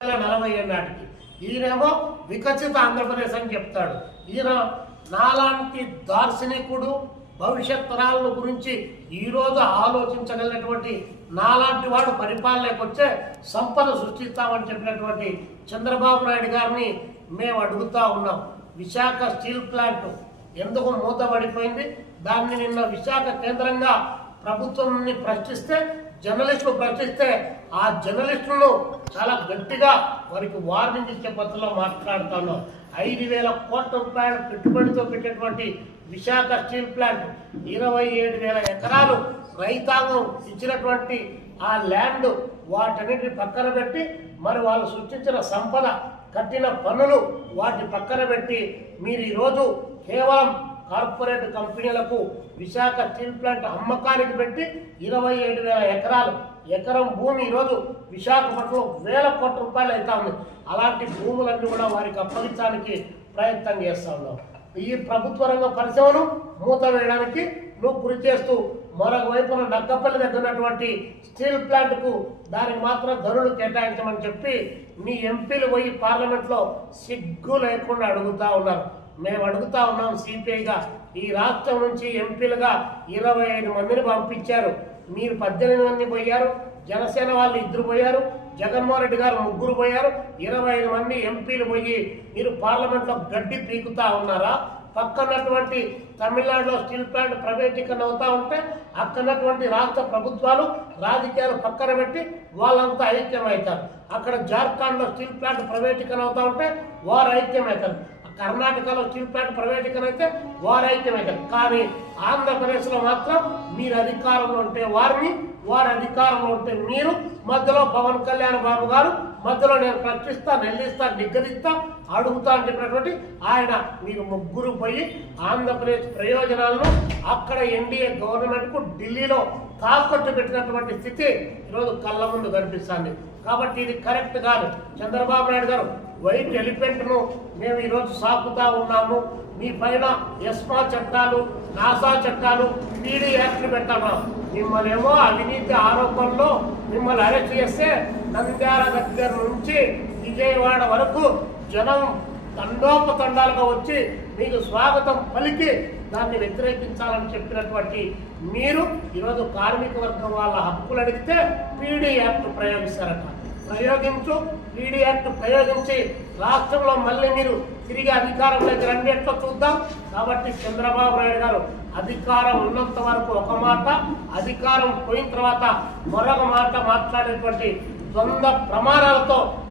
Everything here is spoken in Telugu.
వేల నలభై ఏడు నాటికి. ఈయనేమో వికసిత ఆంధ్రప్రదేశ్ అని చెప్తాడు. ఈయన నాలాంటి దార్శనికుడు భవిష్యత్ తరాల గురించి ఈరోజు ఆలోచించగలిగినటువంటి నాలాంటి వాడు పరిపాలనకు వచ్చే సంపద సృష్టిస్తామని చెప్పినటువంటి చంద్రబాబు నాయుడు గారిని మేము అడుగుతా ఉన్నాం. విశాఖ స్టీల్ ప్లాంట్ ఎందుకు మూతపడిపోయింది దాన్ని నిన్న విశాఖ కేంద్రంగా ప్రభుత్వాన్ని ప్రశ్నిస్తే జర్నలిస్టులు ప్రశ్నిస్తే ఆ జర్నలిస్టులను చాలా గట్టిగా వారికి వార్నింగ్ ఇచ్చే పద్ధతిలో మాట్లాడుతాను. ఐదు వేల కోట్ల రూపాయల పెట్టుబడితో పెట్టినటువంటి విశాఖ స్టీల్ ప్లాంట్ ఇరవై ఏడు వేల ఎకరాలు రైతాంగం ఇచ్చినటువంటి ఆ ల్యాండ్ వాటన్నిటిని పక్కన పెట్టి మరి వాళ్ళు సృష్టించిన సంపద కట్టిన పనులు వాటి పక్కన పెట్టి మీరు ఈరోజు కేవలం కార్పొరేట్ కంపెనీలకు విశాఖ స్టీల్ ప్లాంట్ అమ్మకానికి పెట్టి ఇరవై ఏడు వేల ఎకరాలు ఎకరం భూమి ఈరోజు విశాఖపట్నంలో వేల కోట్ల రూపాయలు అవుతా ఉంది. అలాంటి భూములన్నీ కూడా వారికి అప్పగించడానికి ప్రయత్నం చేస్తా ఉన్నాం. ఈ ప్రభుత్వ రంగ పరిశ్రమను మూత వేయడానికి నువ్వు కృషి చేస్తూ మరొక వైపున నక్కపల్లి దగ్గర ఉన్నటువంటి స్టీల్ ప్లాంట్కు దానికి మాత్రం ధనులు కేటాయించమని చెప్పి మీ ఎంపీలు పోయి పార్లమెంట్లో సిగ్గు లేకుండా అడుగుతా ఉన్నారు. మేము అడుగుతా ఉన్నాం సిపిఐగా. ఈ రాష్ట్రం నుంచి ఎంపీలుగా ఇరవై ఐదు మందిని పంపించారు. మీరు పద్దెనిమిది మంది పోయారు జనసేన వాళ్ళు ఇద్దరు పోయారు జగన్మోహన్ రెడ్డి గారు ముగ్గురు పోయారు ఇరవై ఐదు మంది ఎంపీలు పోయి మీరు పార్లమెంట్లో గడ్డి పీకుతా ఉన్నారా? పక్కనటువంటి తమిళనాడులో స్టీల్ ప్లాంట్ ప్రైవేటీకరణ అవుతా ఉంటే అక్కడటువంటి రాష్ట్ర ప్రభుత్వాలు రాజకీయాలు పక్కన పెట్టి వాళ్ళంతా ఐక్యమవుతారు. అక్కడ జార్ఖండ్లో స్టీల్ ప్లాంట్ ప్రైవేటీకరణ అవుతా ఉంటే వారు ఐక్యమవుతారు. కర్ణాటకలో స్టీల్ ప్లాంట్ ప్రైవేటీకరణ అయితే వారు ఐక్యమవుతారు కానీ ఆంధ్రప్రదేశ్లో మాత్రం మీరు అధికారంలో ఉంటే వారిని వారి అధికారంలో ఉంటే మీరు. మధ్యలో పవన్ కళ్యాణ్ బాబు గారు మధ్యలో నేను ప్రశ్నిస్తా నిల్లిస్తా నిగ్గదిస్తా అడుగుతా అని చెప్పినటువంటి ఆయన మీరు ముగ్గురు పోయి ఆంధ్రప్రదేశ్ ప్రయోజనాలను అక్కడ ఎన్డీఏ గవర్నమెంట్కు ఢిల్లీలో తాకట్టు పెట్టినటువంటి స్థితి ఈరోజు కళ్ళ ముందు కనిపిస్తుంది. కాబట్టి ఇది కరెక్ట్ కాదు. చంద్రబాబు నాయుడు గారు వైట్ ఎలిఫెంట్ను మేము ఈరోజు సాకుతా ఉన్నాము. మీ పైన ఎస్మా చట్టాలు నాసా చట్టాలు పీడీ యాక్ట్ పెట్టాము మిమ్మల్ని ఏమో అవినీతి ఆరోపణలో మిమ్మల్ని అరెస్ట్ చేస్తే నంద్యాల దగ్గర నుంచి విజయవాడ వరకు జనం తండోపతండాలుగా వచ్చి మీకు స్వాగతం పలికి దాన్ని వ్యతిరేకించాలని చెప్పినటువంటి మీరు ఈరోజు కార్మిక వర్గం వాళ్ళ హక్కులు అడిగితే పీడీ యాక్ట్ ప్రయోగిస్తారట. ప్రయోగించు పీడీ యాక్ట్ ప్రయోగించి రాష్ట్రంలో మళ్ళీ మీరు తిరిగి అధికారంలోకి రండి ఎట్లా చూద్దాం? కాబట్టి చంద్రబాబు నాయుడు గారు అధికారం ఉన్నంత వరకు ఒక మాట అధికారం పోయిన తర్వాత మరొక మాట మాట్లాడేటువంటి ద్వంద్వ ప్రమాణాలతో